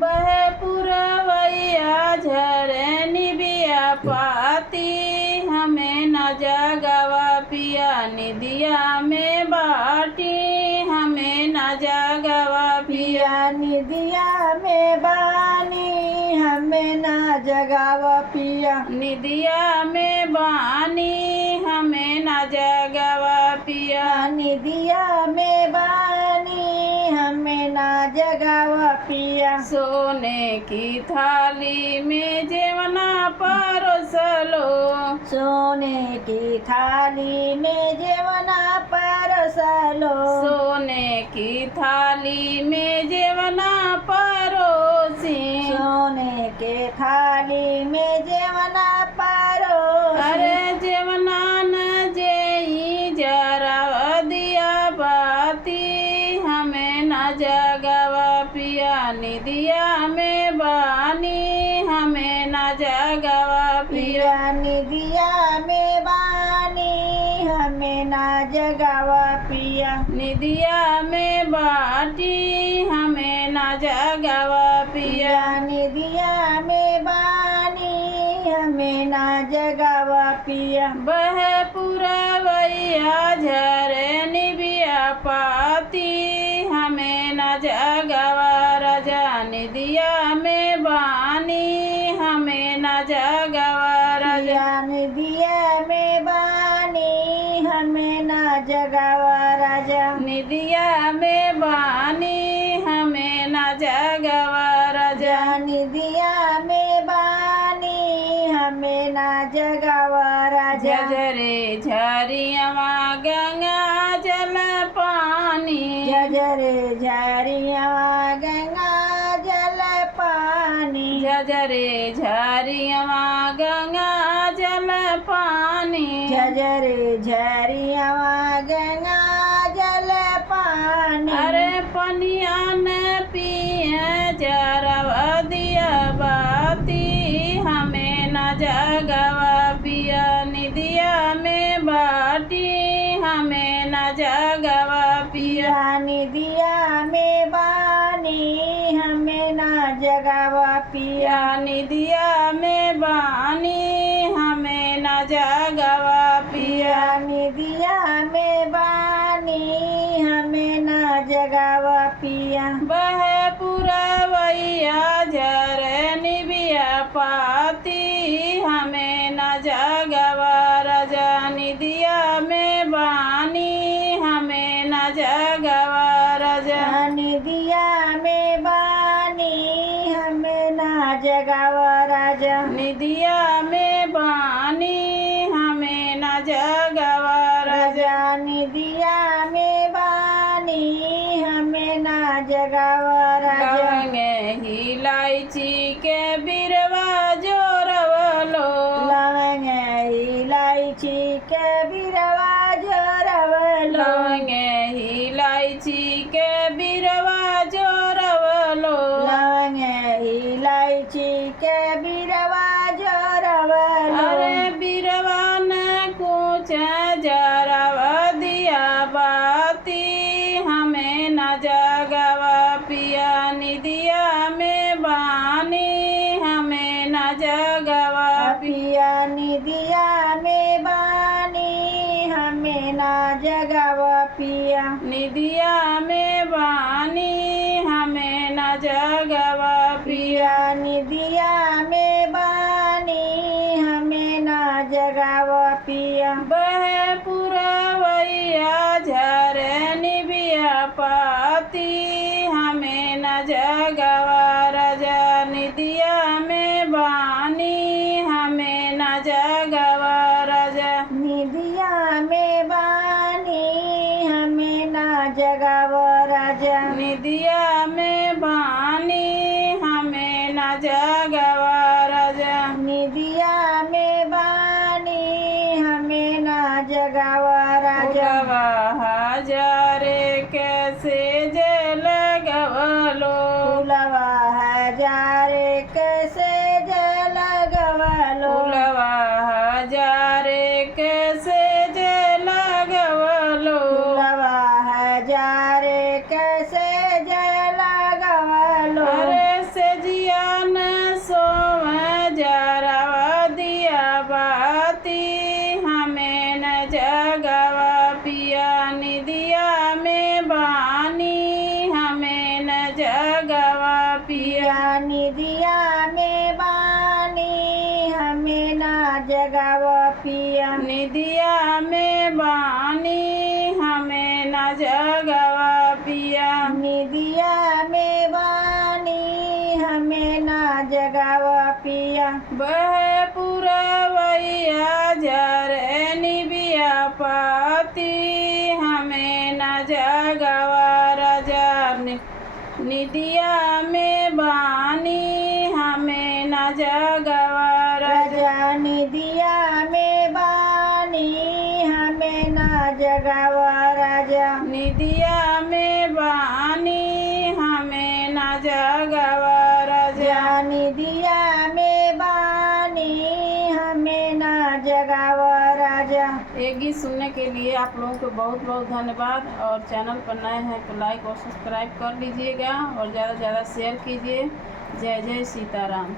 बहे पुरवैया झरे निबिया पाती, हमें न जगावा पिया निदिया में बाटी, हमें न जगावा पिया निदिया में बानी हमें ना जगावा पिया निदिया में बानी, हमें न जगावा पिया निदिया में बानी हमें ना जगावा पिया सोने की थाली में जेवना परोसलो, सोने की थाली में जेवना परसलो सोने की थाली में जेवना परोसी, सोने के थाली में जेवना परोसी अरे जेवना न जेई जरा दिया बाती, हमें न जगावा पिया निदिया में बानी, हमें न जगावा पिया पिया निदिया में बानी हमें ना जगावा पिया निदिया में बाटी, हमें न जगावा पिया पिया निदिया में बानी हमें ना जगावा पिया बहे पुरवैया झरे निबिया पाती, हमें न जगावा राजा निदिया में बानी, हमें न जगावा राजा पिया निदिया में बानी हमें ना जगावा राजा निदिया में बानी, हमें न जगावा राजा निदिया में बानी हमें ना जगावा राजा झरे झरियावा गंगा जल पानी, जजरे झरिया गंगा जल पानी झरे झरियावा गंगा जल पानी, जजरे झरिया गंगा जल पानी अरे पनिया न पिए जरा दिया बाती, हमें न जगावा पिया निदिया में बाटी, हमें न जगावा पिया पिया निदिया में बानी हमें ना जगावा पिया निदिया में बानी, हमें न जगावा पिया पिया निदिया में बानी हमें ना जगावा पिया बहे पुरवैया झरे निबिया पाती, हमें न जगावा राजा निदिया में बानी, हमें न जगावा राजा निदिया में बानी हमें ना जगावा राजा निदिया में बानी, हमें न जगावा राजा राजा निदिया में बानी हमें ना जगावा राजा लवंग इलायची के बिरवा जोरवलो, लवंग इलायची के बिरवा जोरवलो लवंग इलायची के बिरवा जोरवलो, लवंग इलायची के बिरवा जोरवलो अरे बिरवा न कुछ जरावा दिया बाती, हमें न जगावा पिया निदिया में बानी, हमें न जगावा पिया निदिया में बानी हमें ना जगावा पिया निदिया में बानी, हमें न जगावा पिया पिया निदिया में बानी हमें ना जगावा पिया बहे पुरवैया झरे निबिया पाती, हमें न जगावा राजा निदिया में बानी, हमें न जगावा राजा निदिया में बानी हमें ना जगावा राजा निदिया में बानी, हमें न जगावा राजा निदिया में बानी हमें ना जगावा राजा हजारे कैसे जल गवलो, फुलवा हजारे कैसे जल गवलो हजारे कैसे जल गवलो, फुलवा हजारे कैसे जल पिया निदिया में बानी हमें ना जगावा पिया निदिया में बानी हमें न जगवा पिया निदिया में बानी हमें ना जगावा पिया बह पुरवैया झरे निबिया पाती हमें न जगवा राजा निदिया में बानी हमें न जगवा राजा राजा निदिया में बानी हमें ना जगावा राजा निदिया में बानी हमें न जगवा राजा निदिया में बानी हमें ना जगावा राजा। एक गीत सुनने के लिए आप लोगों को बहुत बहुत धन्यवाद। और चैनल पर नए हैं तो लाइक और सब्सक्राइब कर लीजिएगा और ज़्यादा से ज़्यादा शेयर कीजिए। जय जय सीताराम।